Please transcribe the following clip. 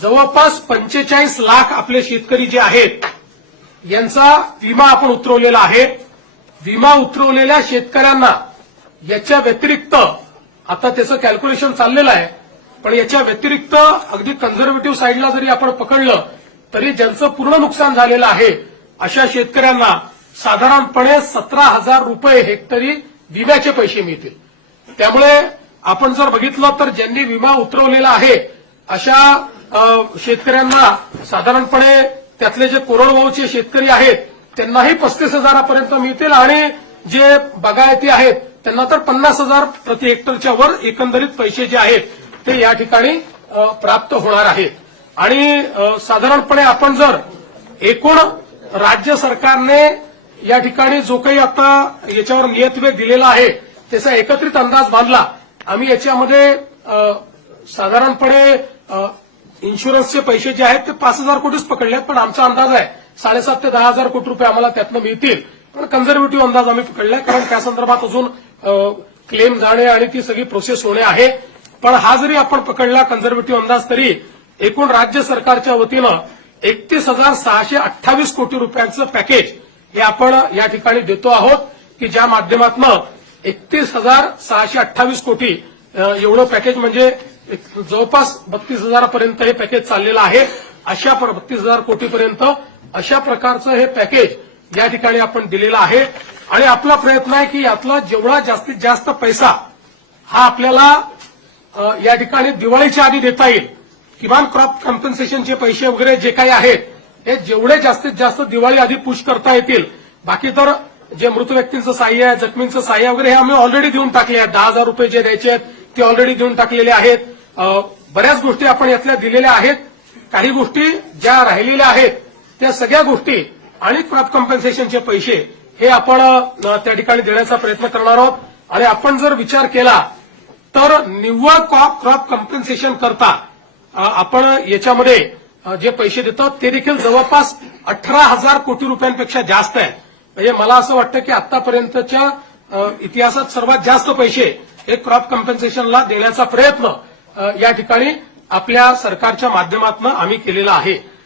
जवळपास 45 लाख आपले शेतकरी जे आहेत यांचा विमा आपण उतरवलेला आहे। विमा उतरवलेल्या शेतकऱ्यांना याच्या व्यतिरिक्त आता त्याचं कॅल्क्युलेशन चाललेलं आहे, पण याच्या व्यतिरिक्त अगदी कन्झर्वेटिव्ह साईडला जरी आपण पकडलं तरी ज्यांचं पूर्ण नुकसान झालेलं आहे अशा शेतकऱ्यांना साधारणपणे 17,000 रुपये हेक्टरी विम्याचे पैसे मिळतील। त्यामुळे आपण जर बघितलं तर ज्यांनी विमा उतरवलेला आहे अशा शेतकऱ्यांना साधारणपणे त्यातले जे कोरडवाहूचे शेतकरी आहेत त्यांनाही 35,000पर्यंत मिळतील आणि जे बागायती आहेत त्यांना तर 50,000 प्रति हेक्टरच्या वर एकंदरीत पैसे जे आहेत ते या ठिकाणी प्राप्त होणार आहेत। आणि साधारणपणे आपण जर एकूण राज्य सरकारने या ठिकाणी जो काही आता याच्यावर नियतवेग दिलेला आहे त्याचा एकत्रित अंदाज बांधला। आम्ही याच्यामध्ये साधारणपणे इन्शुरन्सचे पैसे जे आहेत ते 5,000 कोटीच पकडले, पण आमचा अंदाज आहे 7,500 ते 10,000 कोटी रुपये आम्हाला त्यातनं मिळतील। पण कन्झर्वेटिव्ह अंदाज आम्ही पकडलाय, कारण त्या संदर्भात अजून क्लेम जाणे आणि ती सगळी प्रोसेस होणे आहे। पण हा जरी आपण पकडला कन्झर्वेटिव्ह अंदाज तरी एकूण राज्य सरकारच्या वतीनं 31,628 कोटी रुपयांचं पॅकेज हे आपण या ठिकाणी देतो आहोत, की ज्या माध्यमातून 31,628 कोटी एवढं पॅकेज म्हणजे जवळपास 32,000पर्यंत हे पॅकेज चाललेलं आहे। अशा 32,000 कोटीपर्यंत अशा प्रकारचं हे पॅकेज या ठिकाणी आपण दिलेलं आहे। आणि आपला प्रयत्न आहे की यातला जेवढा जास्तीत जास्त पैसा हा आपल्याला या ठिकाणी दिवाळीच्या आधी देता येईल। किमान क्रॉप कॉम्पेन्सेशनचे पैसे वगैरे जे काही आहेत हे जेवढे जास्तीत जास्त दिवाळी आधी पुश करता येतील। बाकी तर जे मृत व्यक्तींचं सहाय्य आहे, जखमींचं सहाय्य वगैरे हे आम्ही ऑलरेडी देऊन टाकले आहेत। 10,000 रुपये जे द्यायचे आहेत ते ऑलरेडी देऊन टाकलेले आहेत। बऱ्याच गोष्टी आपण यातल्या दिलेल्या आहेत। काही गोष्टी ज्या राहिलेल्या आहेत त्या सगळ्या गोष्टी आणि क्रॉप कॉम्पेन्सेशनचे पैसे हे आपण त्या ठिकाणी देण्याचा प्रयत्न करणार आहोत। आणि आपण जर विचार केला तर निव्वळ क्रॉप कॉम्पेन्सेशन करता आपण याच्यामध्ये जे पैसे देतो ते देखील जवळपास 18,000 कोटी रुपयांपेक्षा जास्त आहे। म्हणजे मला असं वाटतं की आतापर्यंतच्या इतिहासात सर्वात जास्त पैसे हे क्रॉप कॉम्पेन्सेशनला देण्याचा प्रयत्न या ठिकाणी आपल्या सरकारच्या माध्यमातून आम्ही केलेला आहे।